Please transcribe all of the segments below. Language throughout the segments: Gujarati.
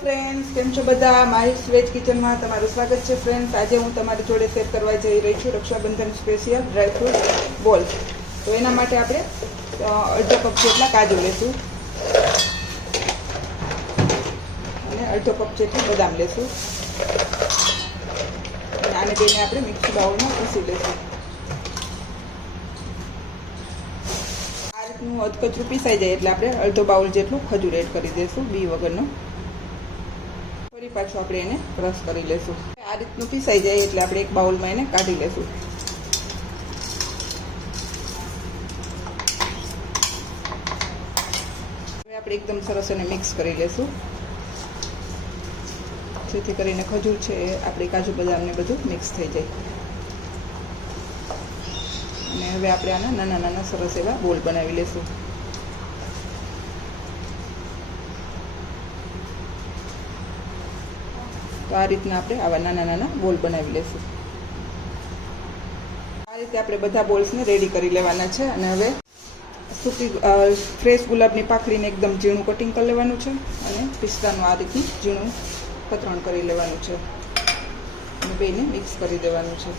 ફ્રેન્ડ્સ, કેમ છો બધા? માહિસ વેજ કિચનમાં તમારું સ્વાગત છે. ફ્રેન્ડ્સ, આજે હું તમારી જોડે શેર કરવા જઈ રહી છું રક્ષાબંધન સ્પેશિયલ ડ્રાયફ્રૂટ બોલ. તો એના માટે આપણે અડધો કપ જેટલા કાજુ લેશું અને અડધો કપ જેટલી બદામ લેશું અને આને બેને આપણે મિક્સી બાઉલમાં પીસી લેશું. આ રીતનું અધકચરું પીસાઈ જાય એટલે આપણે અડધો બાઉલ જેટલું ખજૂર એડ કરી દઈશું બી વગરનો. ફરી પાછું આપણે એને ક્રશ કરી લેશું. આ રીતનું પીસાઈ જાય એટલે આપણે એક બાઉલમાં એને કાઢી લેશું. હવે આપણે એકદમ સરસ એને મિક્સ કરી લેશું, જેથી કરીને ખજૂર છે એ આપણી કાજુ બદામને બધું મિક્સ થઈ જાય. અને હવે આપણે આના નાના નાના સરસ એવા બોલ બનાવી લેશું. તો આ રીતના આપણે આવા નાના નાના બોલ બનાવી લેશું. આ રીતે આપણે બધા બોલ્સને રેડી કરી લેવાના છે. અને હવે સૂકી ફ્રેશ ગુલાબની પાકડીને એકદમ ઝીણું કટિંગ કરી લેવાનું છે અને પિસ્તાનું આ રીતનું ઝીણું કતરણ કરી લેવાનું છે અને બેને મિક્સ કરી દેવાનું છે.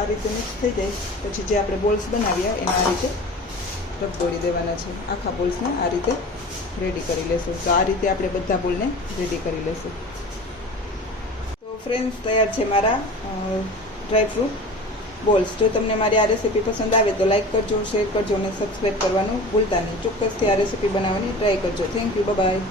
આ રીતે મિક્સ થઈ જાય પછી જે આપણે બોલ્સ બનાવ્યા એના આ રીતે રગદોળી દેવાના છે. આખા બોલ્સને આ રીતે રેડી કરી લેશું. તો આ રીતે આપણે બધા બોલને રેડી કરી લેશું. તો ફ્રેન્ડ્સ, તૈયાર છે મારા ડ્રાયફ્રૂટ બોલ્સ. જો તમને મારી આ રેસીપી પસંદ આવે તો લાઈક કરજો, શેર કરજો અને સબસ્ક્રાઈબ કરવાનું ભૂલતા નહીં. ચોક્કસથી આ રેસીપી બનાવવાની ટ્રાય કરજો. Thank you, by.